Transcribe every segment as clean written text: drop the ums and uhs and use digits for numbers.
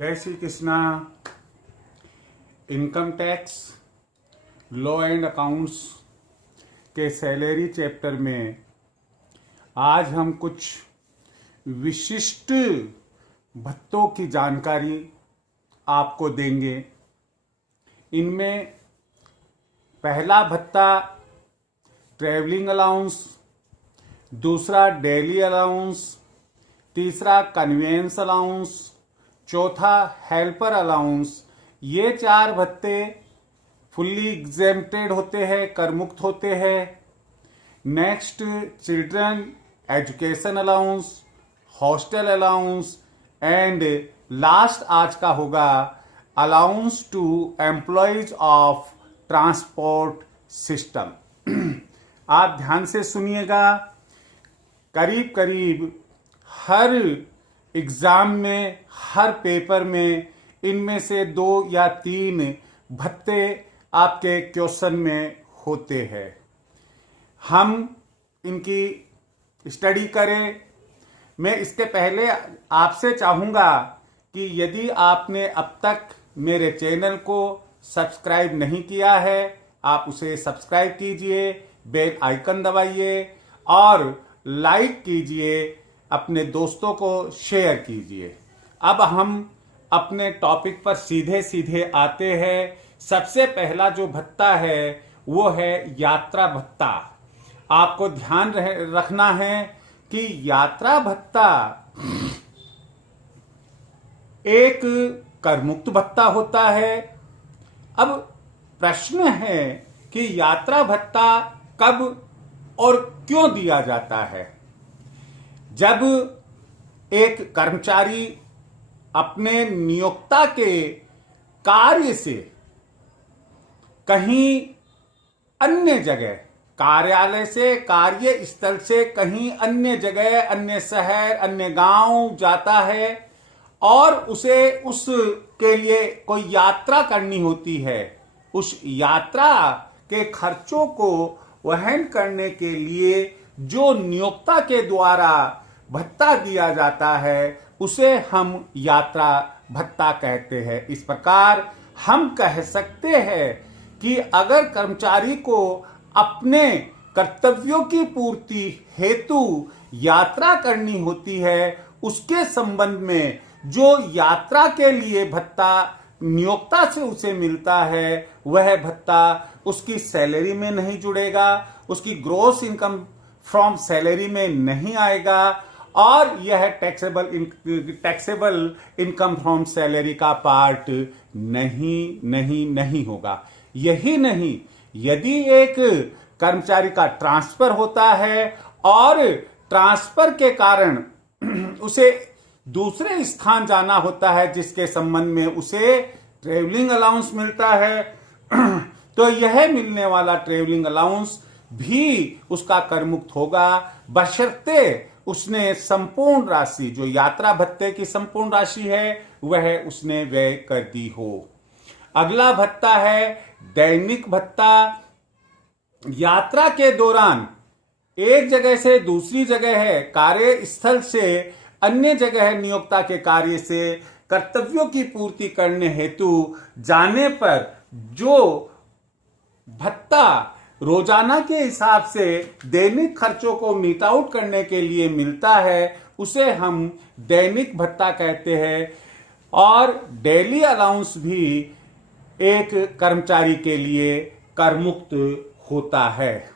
जय Shri Krishna. Income tax law and accounts के salary chapter में आज हम कुछ विशिष्ट भत्तों की जानकारी आपको देंगे। इनमें पहला भत्ता ट्रैवलिंग अलाउंस, दूसरा डेली अलाउंस, तीसरा कन्वेंस अलाउंस, चौथा हेल्पर अलाउंस। ये चार भत्ते फुल्ली एग्जेम्प्टेड होते हैं, कर मुक्त होते हैं। Next children education allowance, hostel allowance and last आज का होगा allowance to employees of transport system. आप ध्यान से सुनिएगा। करीब करीब हर एग्जाम में, हर पेपर में इनमें से 2 या 3 भत्ते आपके क्वेश्चन में होते हैं। हम इनकी स्टडी करें। मैं इसके पहले आपसे चाहूंगा कि यदि आपने अब तक मेरे चैनल को सब्सक्राइब नहीं किया है, आप उसे सब्सक्राइब कीजिए, बेल आइकन दबाइए और लाइक कीजिए, अपने दोस्तों को शेयर कीजिए। अब हम अपने टॉपिक पर सीधे सीधे आते हैं। सबसे पहला जो भत्ता है वो है यात्रा भत्ता। आपको ध्यान रखना है कि यात्रा भत्ता एक करमुक्त भत्ता होता है। अब प्रश्न है कि यात्रा भत्ता कब और क्यों दिया जाता है। जब एक कर्मचारी अपने नियोक्ता के कार्य से कहीं अन्य जगह, कार्यालय से, कार्य स्थल से कहीं अन्य जगह, अन्य शहर, अन्य गांव जाता है और उसे उसके लिए कोई यात्रा करनी होती है, उस यात्रा के खर्चों को वहन करने के लिए जो नियोक्ता के द्वारा भत्ता दिया जाता है उसे हम यात्रा भत्ता कहते हैं। इस प्रकार हम कह सकते हैं कि अगर कर्मचारी को अपने कर्तव्यों की पूर्ति हेतु यात्रा करनी होती है, उसके संबंध में जो यात्रा के लिए भत्ता नियोक्ता से उसे मिलता है, वह भत्ता उसकी सैलरी में नहीं जुड़ेगा, उसकी ग्रॉस इनकम फ्रॉम सैलरी में नहीं आएगा और यह टैक्सेबल इनकम फ्रॉम सैलरी का पार्ट नहीं होगा। यही नहीं, यदि एक कर्मचारी का ट्रांसफर होता है और ट्रांसफर के कारण उसे दूसरे स्थान जाना होता है जिसके संबंध में उसे ट्रेवलिंग अलाउंस मिलता है, तो यह मिलने वाला ट्रेवलिंग अलाउंस भी उसका कर मुक्त होगा, बशर्ते उसने संपूर्ण राशि, जो यात्रा भत्ते की संपूर्ण राशि है, वह उसने व्यय कर दी हो। अगला भत्ता है दैनिक भत्ता। यात्रा के दौरान एक जगह से दूसरी जगह है, कार्य स्थल से अन्य जगह नियोक्ता के कार्य से कर्तव्यों की पूर्ति करने हेतु जाने पर जो भत्ता रोजाना के हिसाब से दैनिक खर्चों को मीट आउट करने के लिए मिलता है, उसे हम दैनिक भत्ता कहते हैं। और डेली अलाउंस भी एक कर्मचारी के लिए कर मुक्त होता है।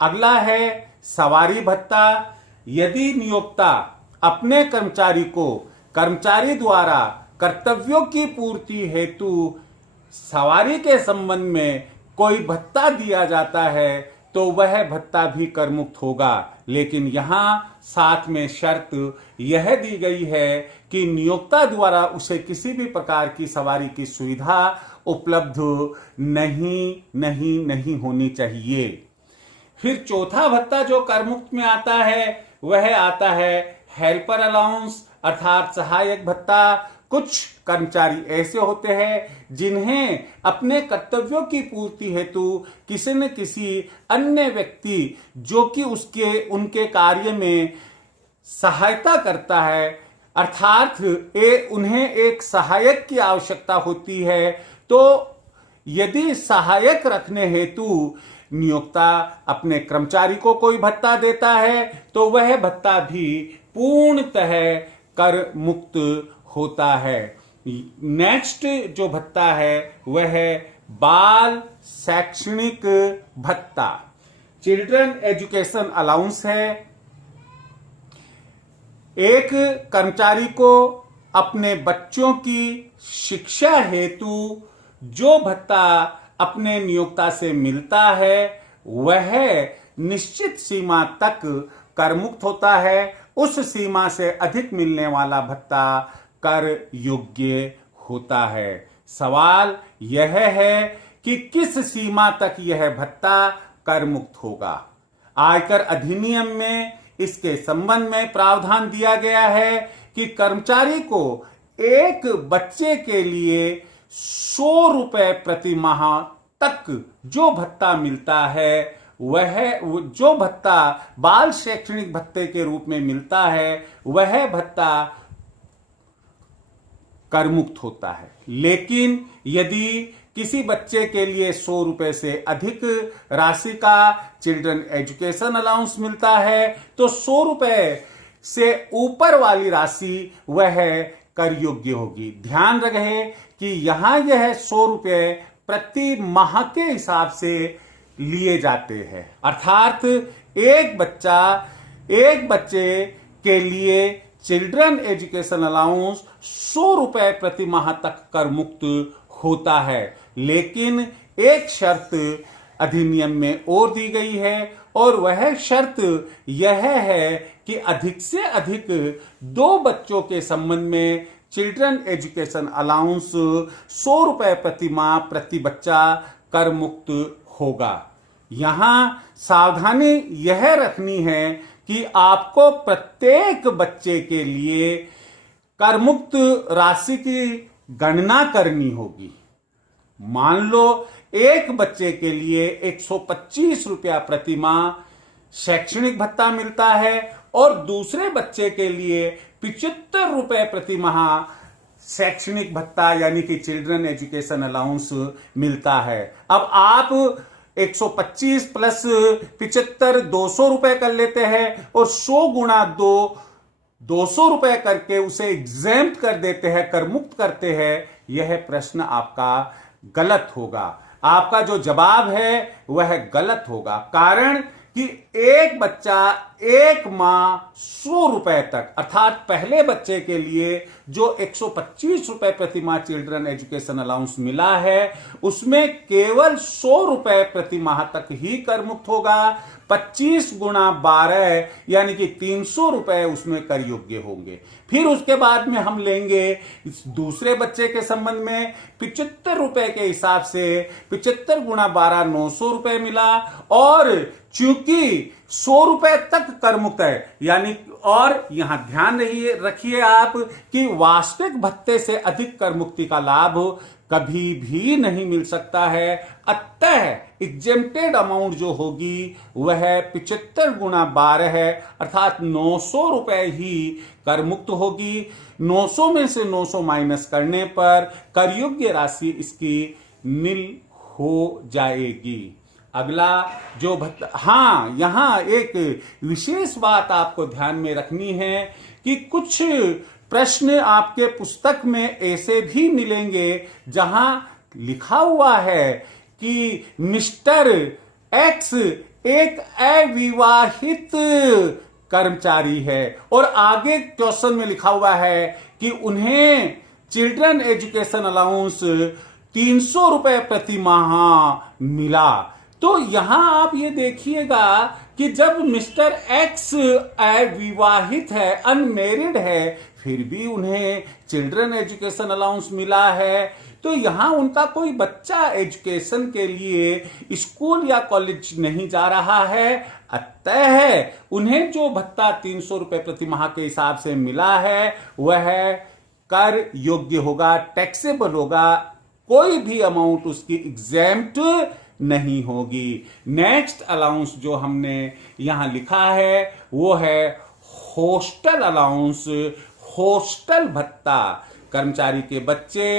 अगला है सवारी भत्ता। यदि नियोक्ता अपने कर्मचारी को कर्मचारी द्वारा कर्तव्यों की पूर्ति हेतु सवारी के संबंध में कोई भत्ता दिया जाता है तो वह भत्ता भी कर मुक्त होगा। लेकिन यहां साथ में शर्त यह दी गई है कि नियोक्ता द्वारा उसे किसी भी प्रकार की सवारी की सुविधा उपलब्ध नहीं होनी चाहिए। फिर चौथा भत्ता जो कर मुक्त में आता है वह आता है हेल्पर अलाउंस अर्थात सहायक भत्ता। कुछ कर्मचारी ऐसे होते हैं जिन्हें अपने कर्तव्यों की पूर्ति हेतु किसी न किसी अन्य व्यक्ति जो कि उनके कार्य में सहायता करता है, अर्थात उन्हें एक सहायक की आवश्यकता होती है, तो यदि सहायक रखने हेतु नियोक्ता अपने कर्मचारी को कोई भत्ता देता है तो वह भत्ता भी पूर्णतः कर मुक्त होता है। नेक्स्ट जो भत्ता है वह है बाल शैक्षणिक भत्ता, चिल्ड्रन एजुकेशन अलाउंस है। एक कर्मचारी को अपने बच्चों की शिक्षा हेतु जो भत्ता अपने नियोक्ता से मिलता है वह निश्चित सीमा तक कर मुक्त होता है। उस सीमा से अधिक मिलने वाला भत्ता कर योग्य होता है। सवाल यह है कि किस सीमा तक यह भत्ता कर मुक्त होगा। आयकर अधिनियम में इसके संबंध में प्रावधान दिया गया है कि कर्मचारी को एक बच्चे के लिए 100 रुपए प्रति माह तक जो भत्ता मिलता है वह जो भत्ता बाल शैक्षणिक भत्ते के रूप में मिलता है वह भत्ता कर मुक्त होता है। लेकिन यदि किसी बच्चे के लिए 100 रुपए से अधिक राशि का चिल्ड्रन एजुकेशन अलाउंस मिलता है तो 100 रुपए से ऊपर वाली राशि वह कर योग्य होगी। ध्यान रहे कि यहां यह 100 रुपए प्रति माह के हिसाब से लिए जाते हैं, अर्थात एक बच्चे के लिए चिल्ड्रन एजुकेशन अलाउंस 100 रुपए प्रति माह तक कर मुक्त होता है। लेकिन एक शर्त अधिनियम में और दी गई है और वह शर्त यह है कि अधिक से अधिक 2 बच्चों के संबंध में चिल्ड्रन एजुकेशन अलाउंस 100 रुपए प्रति माह प्रति बच्चा कर मुक्त होगा। यहां सावधानी यह रखनी है कि आपको प्रत्येक बच्चे के लिए कर मुक्त राशि की गणना करनी होगी। मान लो एक बच्चे के लिए 125 रुपया प्रति माह शैक्षणिक भत्ता मिलता है और दूसरे बच्चे के लिए 75 रुपए प्रति माह शैक्षणिक भत्ता यानी कि चिल्ड्रन एजुकेशन अलाउंस मिलता है। अब आप 125 प्लस 75 200 रुपए कर लेते हैं और 100 गुणा 200 रुपए करके उसे एग्जेम्प्ट कर देते हैं, कर मुक्त करते हैं। यह प्रश्न आपका गलत होगा। आपका जो जवाब है वह गलत होगा, कारण कि एक बच्चा एक माह 100 रुपए तक, अर्थात पहले बच्चे के लिए जो 125 रुपए प्रति माह चिल्ड्रन एजुकेशन अलाउंस मिला है उसमें केवल 100 रुपए प्रति माह तक ही कर मुक्त होगा। 25 गुणा 12 यानी कि 300 रुपए उसमें कर योग्य होंगे। फिर उसके बाद में हम लेंगे इस दूसरे बच्चे के संबंध में 75 रुपए के हिसाब से 75 गुणा 12 900 रुपए मिला और चूंकि 100 रुपए तक कर मुक्त है यानी, और यहां ध्यान रखिए आप कि वास्तविक भत्ते से अधिक कर मुक्ति का लाभ कभी भी नहीं मिल सकता है। अतः एग्जेम्प्टेड अमाउंट जो होगी वह 75 गुणा 12 है, अर्थात 900 रुपए ही कर मुक्त होगी। 900 में से 900 माइनस करने पर कर योग्य राशि इसकी नील हो जाएगी। अगला जो भत्ता, हाँ यहां एक विशेष बात आपको ध्यान में रखनी है कि कुछ प्रश्न आपके पुस्तक में ऐसे भी मिलेंगे जहां लिखा हुआ है कि मिस्टर एक्स एक अविवाहित कर्मचारी है और आगे क्वेश्चन में लिखा हुआ है कि उन्हें चिल्ड्रन एजुकेशन अलाउंस 300 रुपए प्रति माह मिला। तो यहां आप ये देखिएगा कि जब मिस्टर एक्स अविवाहित है, अनमेरिड है, फिर भी उन्हें चिल्ड्रन एजुकेशन अलाउंस मिला है, तो यहां उनका कोई बच्चा एजुकेशन के लिए स्कूल या कॉलेज नहीं जा रहा है। अतः उन्हें जो भत्ता 300 रुपए प्रति माह के हिसाब से मिला है वह कर योग्य होगा, टैक्सेबल होगा, कोई भी अमाउंट उसकी एग्जेम्प्ट नहीं होगी। नेक्स्ट अलाउंस जो हमने यहां लिखा है वो है हॉस्टल अलाउंस। हॉस्टल भत्ता, कर्मचारी के बच्चे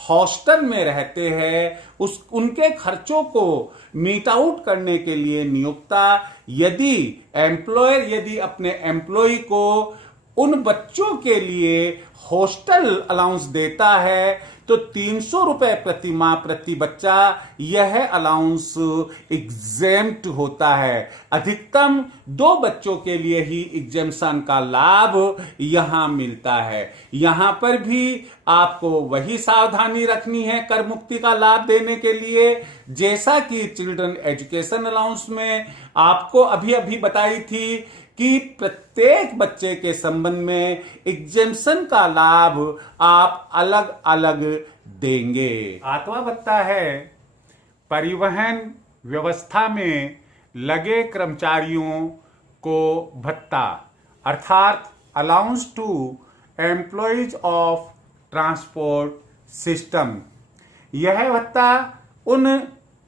हॉस्टल में रहते हैं, उनके खर्चों को मीट आउट करने के लिए नियोक्ता यदि एम्प्लॉयर यदि अपने एम्प्लॉय को उन बच्चों के लिए हॉस्टल अलाउंस देता है तो 300 रुपए प्रति माह प्रति बच्चा यह अलाउंस एग्जेम्प्ट होता है। अधिकतम 2 बच्चों के लिए ही एग्जेम्पशन का लाभ यहां मिलता है। यहां पर भी आपको वही सावधानी रखनी है कर मुक्ति का लाभ देने के लिए, जैसा कि चिल्ड्रन एजुकेशन अलाउंस में आपको अभी अभी बताई थी कि प्रत्येक बच्चे के संबंध में एग्जेम्पशन का लाभ आप अलग अलग देंगे। 8वां भत्ता है परिवहन व्यवस्था में लगे कर्मचारियों को भत्ता, अर्थात allowance to employees of transport system. यह भत्ता उन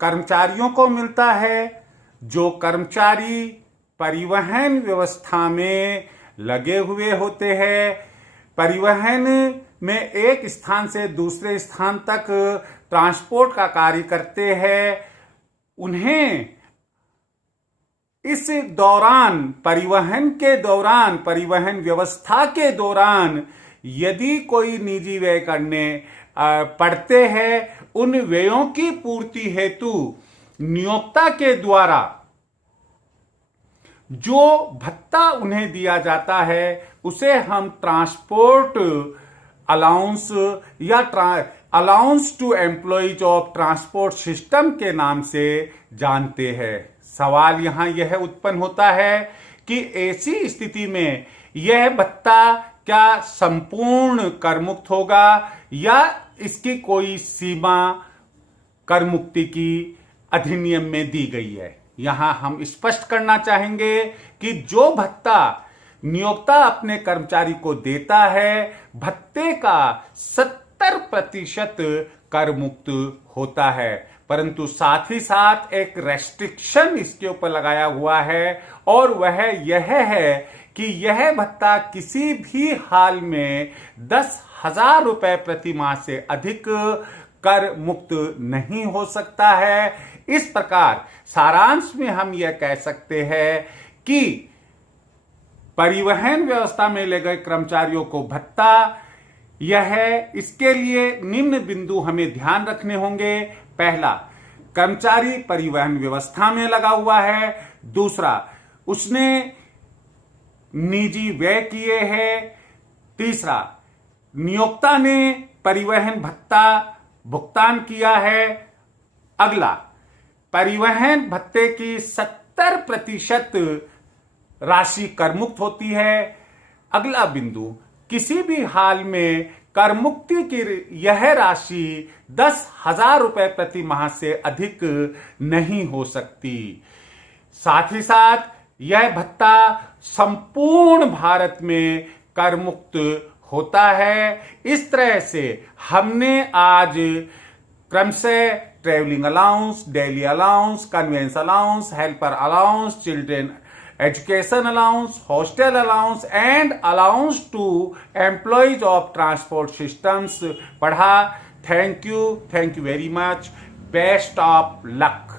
कर्मचारियों को मिलता है जो कर्मचारी परिवहन व्यवस्था में लगे हुए होते हैं, परिवहन में एक स्थान से दूसरे स्थान तक ट्रांसपोर्ट का कार्य करते हैं। उन्हें इस दौरान परिवहन व्यवस्था के दौरान यदि कोई निजी व्यय करने पड़ते हैं, उन व्ययों की पूर्ति हेतु नियोक्ता के द्वारा जो भत्ता उन्हें दिया जाता है उसे हम ट्रांसपोर्ट अलाउंस या allowance to employees of transport system के नाम से जानते हैं। सवाल यहां यह उत्पन्न होता है कि ऐसी स्थिति में यह भत्ता क्या संपूर्ण कर मुक्त होगा या इसकी कोई सीमा कर मुक्ति की अधिनियम में दी गई है। यहां हम स्पष्ट करना चाहेंगे कि जो भत्ता नियोक्ता अपने कर्मचारी को देता है, भत्ते का 70% कर मुक्त होता है, परंतु साथ ही साथ एक रेस्ट्रिक्शन इसके ऊपर लगाया हुआ है और वह यह है कि यह भत्ता किसी भी हाल में 10,000 रुपए प्रति माह से अधिक कर मुक्त नहीं हो सकता है। इस प्रकार सारांश में हम यह कह सकते हैं कि परिवहन व्यवस्था में लगे कर्मचारियों को भत्ता यह इसके लिए निम्न बिंदु हमें ध्यान रखने होंगे। पहला, कर्मचारी परिवहन व्यवस्था में लगा हुआ है। दूसरा, उसने निजी व्यय किए हैं। तीसरा, नियोक्ता ने परिवहन भत्ता भुगतान किया है। अगला, परिवहन भत्ते की 70% राशि करमुक्त होती है। अगला बिंदु, किसी भी हाल में करमुक्ति की यह राशि 10,000 रुपए प्रति माह से अधिक नहीं हो सकती। साथ ही साथ यह भत्ता संपूर्ण भारत में करमुक्त होता है। इस तरह से हमने आज क्रमशः travelling allowance, daily allowance, conveyance allowance, helper allowance, children education allowance, hostel allowance and allowance to employees of transport systems पढ़ा। Thank you very much. Best of luck.